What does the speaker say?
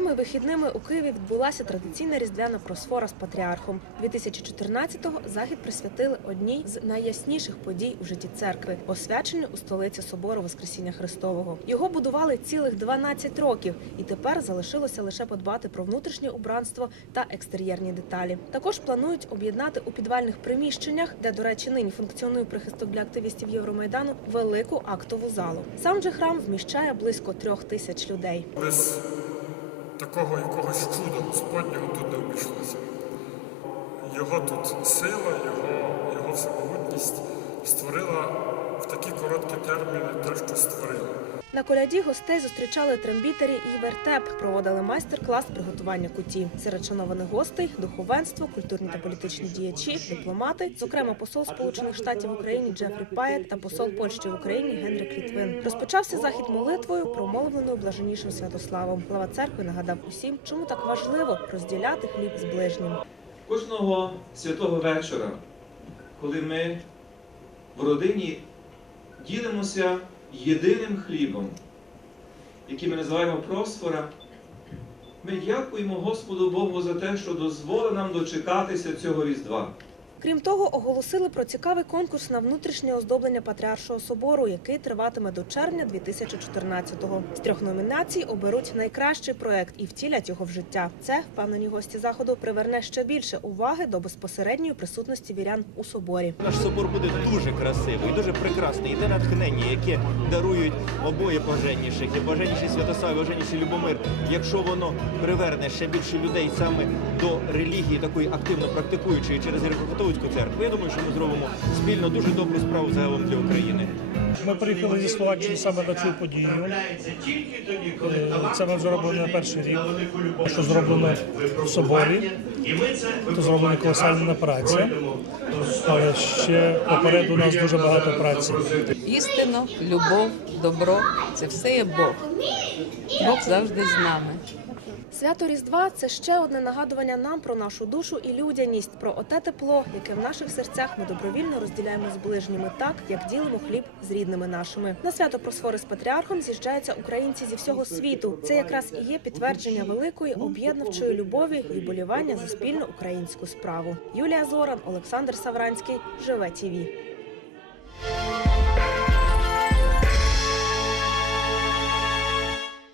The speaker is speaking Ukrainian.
вихідними у Києві відбулася традиційна різдвяна просфора з патріархом. 2014-го захід присвятили одній з найясніших подій у житті церкви освяченню у столиці собору Воскресіння Христового. Його будували цілих 12 років, і тепер залишилося лише подбати про внутрішнє убранство та екстер'єрні деталі. Також планують об'єднати у підвальних приміщеннях, де, до речі, нині функціонує прихисток для активістів Євромайдану, велику актову залу. Сам же храм вміщає близько трьох тисяч людей. Такого якогось чуда Господнього тут не обійшлося. Його тут сила, його, його всемогутність створила в такі короткі терміни те, що створила. На коляді гостей зустрічали трембітері і вертеп, проводили майстер-клас приготування куті. Серед шанованих гостей духовенство, культурні та політичні діячі, дипломати, зокрема посол Сполучених Штатів в Україні Джефрі Паєт та посол Польщі в Україні Генрік Літвин. Розпочався захід молитвою, промовленою блаженнішим Святославом. Глава церкви нагадав усім, чому так важливо розділяти хліб з ближнім. Кожного святого вечора, коли ми в родині ділимося єдиним хлібом, який ми називаємо просфора, ми дякуємо Господу Богу за те, що дозволив нам дочекатися цього Різдва. Крім того, оголосили про цікавий конкурс на внутрішнє оздоблення Патріаршого собору, який триватиме до червня 2014-го. З трьох номінацій оберуть найкращий проект і втілять його в життя. Це, впевнені гості заходу, приверне ще більше уваги до безпосередньої присутності вірян у соборі. Наш собор буде дуже красивий, дуже прекрасний. І натхнення, яке дарують обоє блаженніших, і блаженніший Святослав, і блаженніший Любомир. Якщо воно приверне ще більше людей саме до релігії, такої активно практикуючої через Греко-католицьку церкву, я думаю, що ми зробимо спільно дуже добру справу загалом для України. Ми приїхали зі Словаччини саме на цю подію. Е, Це ми вже робили на перший рік. Що зроблено в соборі, то зроблена колосальна праця. Але ще попереду у нас дуже багато праці. Істина, любов, добро це все є Бог. Бог завжди з нами. Свято Різдва це ще одне нагадування нам про нашу душу і людяність, про оте тепло, яке в наших серцях ми добровільно розділяємо з ближніми, так як ділимо хліб з рідними нашими. На свято просфори з патріархом з'їжджаються українці зі всього світу. Це якраз і є підтвердження великої об'єднавчої любові і болівання за спільну українську справу. Юлія Зоран, Олександр Савранський, живе ТІВІ.